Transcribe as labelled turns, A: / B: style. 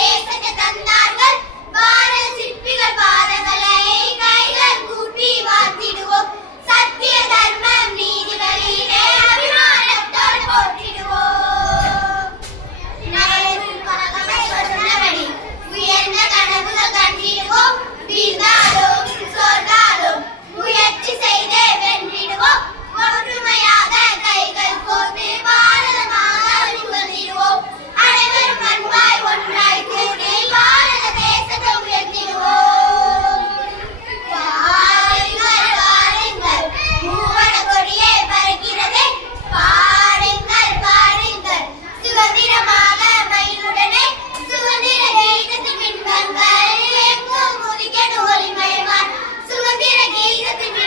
A: பேச தந்தார்கள். பாரல் சிற்பிகள் பாடங்களை Hey,